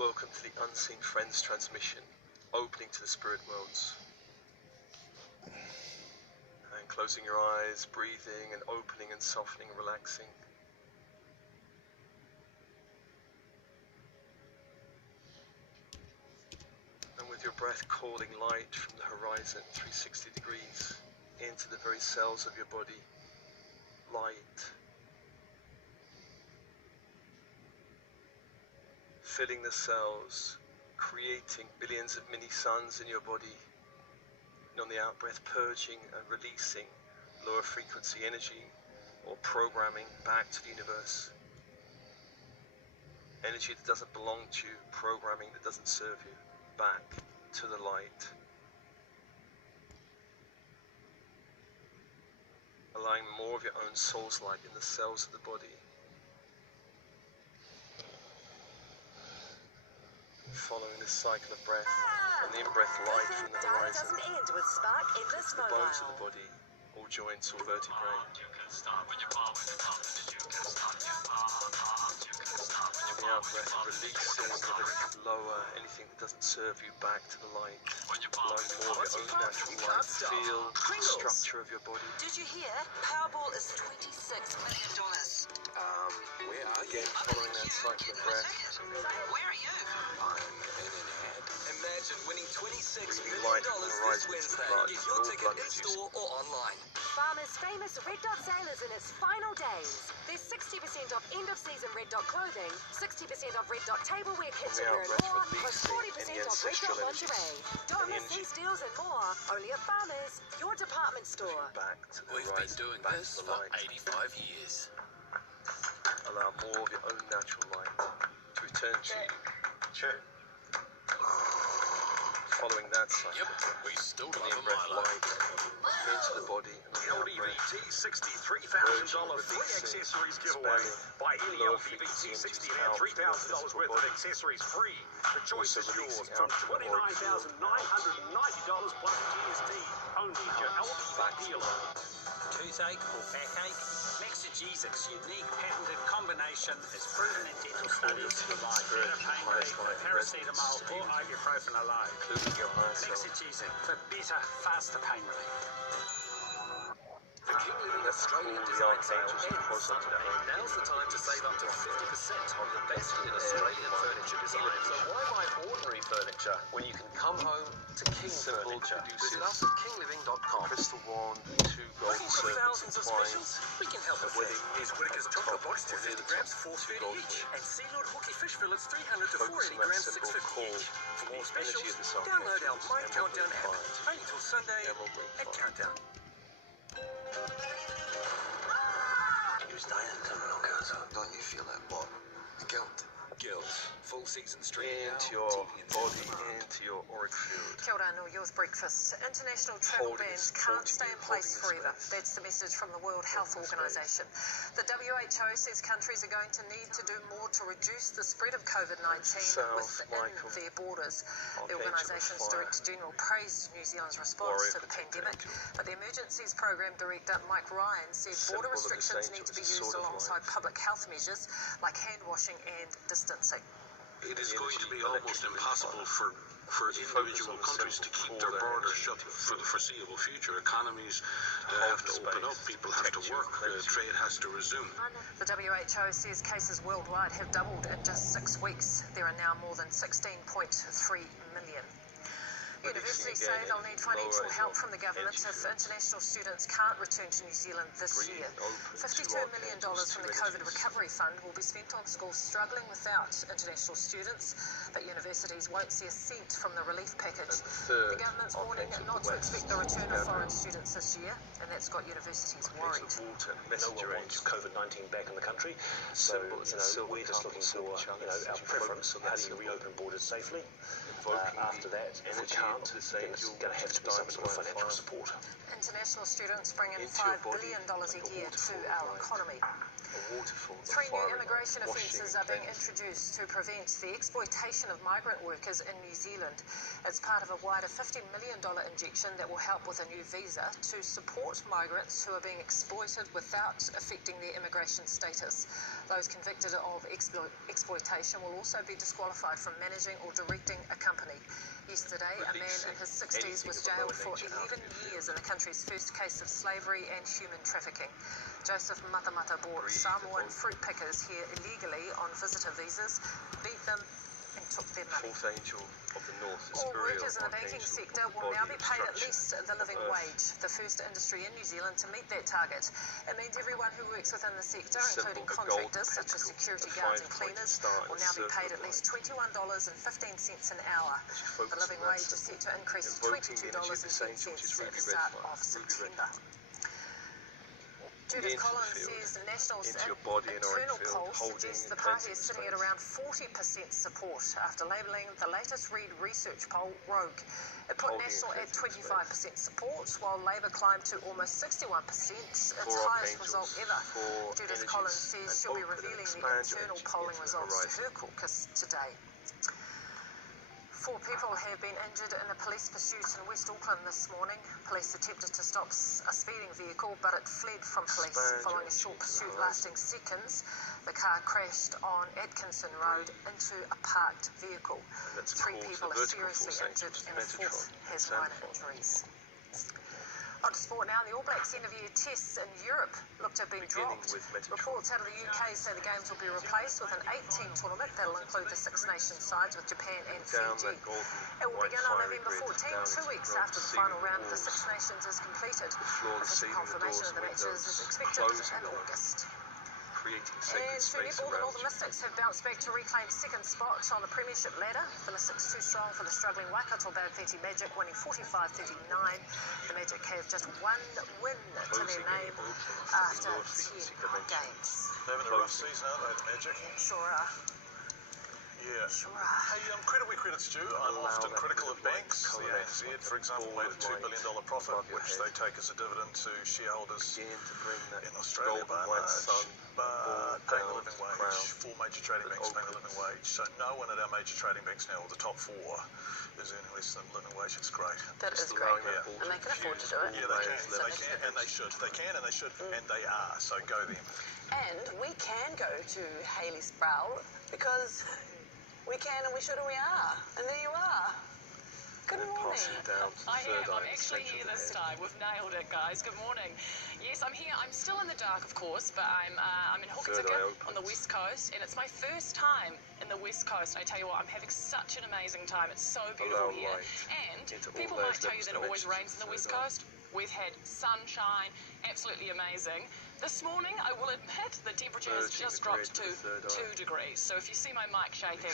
Welcome to the Unseen Friends transmission, opening to the spirit worlds. And closing your eyes, breathing and opening and softening, relaxing. And with your breath calling light from the horizon 360 degrees into the very cells of your body. Light. Filling the cells, creating billions of mini suns in your body. And on the out-breath, purging and releasing lower frequency energy or programming back to the universe. Energy that doesn't belong to you, programming that doesn't serve you, back to the light. Allowing more of your own soul's light in the cells of the body. Following this cycle of breath, and the in-breath light from the horizon, doesn't end with Spark Endless the bones of the body, all joints, all vertebrae. On the out-breath, releasing everything lower, anything that doesn't serve you, back to the light. Allowing more of your own natural light to feel the structure of your body. Did you hear? Powerball is $26 million. Where are you? Again, following that cycle of breath. Where are you? I'm in an ad. Imagine winning $26 Breathing million light from the this horizon to the Wednesday. blood, Get and your all ticket blood in producing. store or online. Farmer's famous Red Dot sale is in its final days. There's 60% off end-of-season Red Dot clothing, 60% off Red Dot tableware, kitchenware and more, plus 40% off Red Dot lingerie. Don't miss these deals and more. Only at Farmer's, your department store. Back to the We've been horizon, doing back this to the for light. 85 years. Allow more of your own natural light to return to you. Check. Following that cycle, Yep, we still the love a in-breath Milo. light into the body and the out-breath. LDVT $63,000 free accessories giveaway. Buy any LDVT 60 and add $3,000 worth of accessories free. The choice is yours from $29,990 plus GST. Only at your LDV dealer. Toothache or backache? Maxigesics' unique patented combination is proven in dental studies to provide better pain relief than paracetamol or ibuprofen alone. Including your higher self. Maxigesic for better, faster pain relief. The King Living Australian Design Sale ends Sunday. Now's the time to save up to 50% on the best in Australian furniture design. So why buy ordinary furniture when you can come home to King Simple, Furniture? conducive. Visit us at kingliving.com. Crystal wand, 2 gold Looking for serpents thousands of entwined. specials? We can help with Wedding. that. Here's Whittaker's chocolate box, 250 grams, $4.30 each. And Sealord Hooky fish fillets, 300 to Focus 480 on that grams, simple $6.50 call. each. For more specials, Energy of this afternoon. download our My Emerald Countdown Green app. Fire. Only till Sunday Emerald Green at Fire. Countdown. Use Diane Terminal Cancer. Don't you feel that what? Guilt. Guilt. Full season streaming now. Into your body, into your auric field. Kia ora, New Year's breakfast. International travel Holding bans this, can't holding stay it, in place holding forever. this space. That's the message from the World Health Holding this Organization. The WHO says countries are going to need to do more to reduce the spread of COVID-19 South, within Michael. their borders. The Archangel organisation's Fire. Director General praised New Zealand's response Warrior to the protector pandemic, angel. but the Emergencies Program Director Mike Ryan said Symbol border of this restrictions angel need to be is a used sword of alongside light. public health measures like hand washing and distancing. It is The going to energy be almost electric impossible fire. for Focus individual on the countries symbol to keep for their their borders energy. shut for the foreseeable future. Economies hold have to open space, up, people have to protect you, work, cleanse you. trade has to resume. The WHO says cases worldwide have doubled in just 6 weeks. There are now more than 16.3 million. Universities say they'll need financial help from the government if international students can't return to New Zealand this year. $52 million from the COVID Recovery Fund will be spent on schools struggling without international students, but universities won't see a cent from the relief package. The government's warning not to expect the return of foreign students this year, and that's got universities worried. Water, No one messenger wants angel. COVID-19 back in the country, so we're just looking for our preference. How do you reopen borders safely? After that, if we can't, then it's going to have to be some sort of financial support. International students bring in Into your $5 body billion like a a year to waterfall of our light. economy. waterfall. Three new immigration offences are being introduced to prevent the exploitation of migrant workers in New Zealand. It's part of a wider $50 million injection that will help with a new visa to support migrants who are being exploited without affecting their immigration status. Those convicted of exploitation will also be disqualified from managing or directing a company. Yesterday, a man in his 60s was jailed for 11 years in the country's first case of slavery and human trafficking. Joseph Matamata brought Samoan fruit pickers here illegally on visitor visas, beat them and took their money. Fourth angel of the north is All burial, workers in the banking sector will now be paid at least the living wage, the first industry in New Zealand to meet that target. It means everyone who works within the sector, including contractors such as security guards and cleaners, will now be paid at least $21.15 an hour. The living wage is set to increase to $22.10 at the start of September. Judith Collins says National's internal polls suggest the party is sitting at around 40% support after labelling the latest Reid research poll rogue. It put National at 25% support, while Labour climbed to almost 61%, its highest result ever. Judith Collins says she'll be revealing the internal polling results to her caucus today. 4 people have been injured in a police pursuit in West Auckland this morning. Police attempted to stop a speeding vehicle, but it fled from police following a short pursuit lasting seconds. The car crashed on Atkinson Road into a parked vehicle. 3 people are seriously injured and a 4th has minor injuries. On to sport now. The All Blacks end-of-year tests in Europe look to have been dropped. Reports out of the UK say the games will be replaced with an 8-team tournament that'll include the Six Nations sides with Japan and Fiji. It will begin on November 14, 2 weeks after the final round of the Six Nations is completed. Official confirmation of the matches is expected in August. And for netball, the Northern Mystics have bounced back to reclaim second spot on the Premiership ladder. The Mystics too strong for the struggling Waikato Banfiti Magic, winning 45-39. The Magic have just 1 win to their name after 10 games. They're having a rough season, aren't they, the Magic? Sure are. Yeah. Sure are. Hey, credit where credit's due. I'm often critical of banks. The ANZ, for example, made a $2 billion profit, which they take as a dividend to shareholders in Australia by and large. But paying the living wage, 4 major trading banks paying the living wage. So no one at our major trading banks now, or the top 4, is earning less than living wage. It's great. That is great. Yeah. And they can afford to do it. Yeah, they can. They can and they should. They can and they should. And they are. So go them. And we can go to Hayley Sproul because we can and we should and we are. And there you are. Good morning. I am. I'm actually here this time. We've nailed it, guys. Good morning. Yes, I'm here. I'm still in the dark, of course, but I'm in Hokitika on the West Coast, and it's my first time in the West Coast. I tell you what, I'm having such an amazing time. It's so beautiful here. And people might tell you that it always rains in the West Coast. We've had sunshine, absolutely amazing. This morning, I will admit, the temperature has just dropped to 2 degrees. So if you see my mic shaking,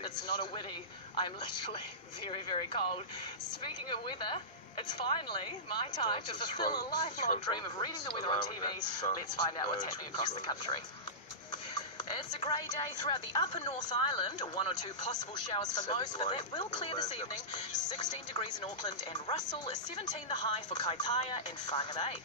it's not a witty. I'm literally very, very cold. Speaking of weather, it's finally my time to fulfill a lifelong dream of reading the weather on TV. Let's find out what's happening across the country. It's a grey day throughout the upper North Island. 1 or 2 possible showers for most, but that will clear this evening. 16 degrees in Auckland and Russell, 17 the high for Kaitaia and Whangarei.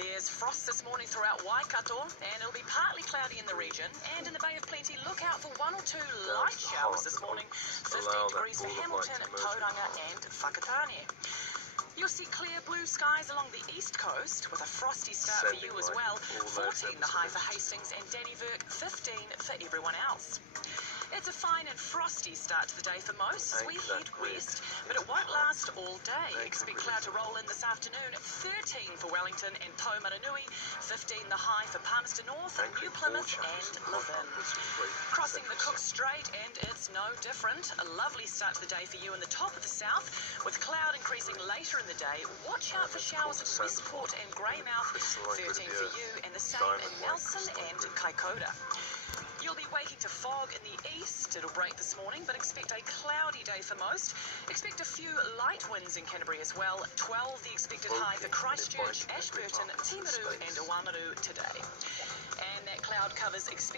There's frost this morning throughout Waikato, and it'll be partly cloudy in the region. And in the Bay of Plenty, look out for 1 or 2 light showers this morning. 15 degrees for Hamilton, Tauranga and Whakatane. You'll see clear blue skies along the east coast with a frosty start for you as well. 14 the high for Hastings and Dannevirke, 15 for everyone else. It's a fine and frosty start to the day for most as we head west, but it won't last all day. Expect cloud to roll in this afternoon. 13 for Wellington and Taumarunui, 15 the high for Palmerston North, New Plymouth and Levin. Crossing the Cook Strait, and it's no different. A lovely start to the day for you in the top of the south, with cloud increasing later in the day. Watch out for showers in Westport and Greymouth, 13 for you, and the same in Nelson and Kaikoura. You'll be waking to fog in the east. It'll break this morning, but expect a cloudy day for most. Expect a few light winds in Canterbury as well. 12 the expected high for Christchurch, Ashburton, Timaru and Oamaru today. And that cloud covers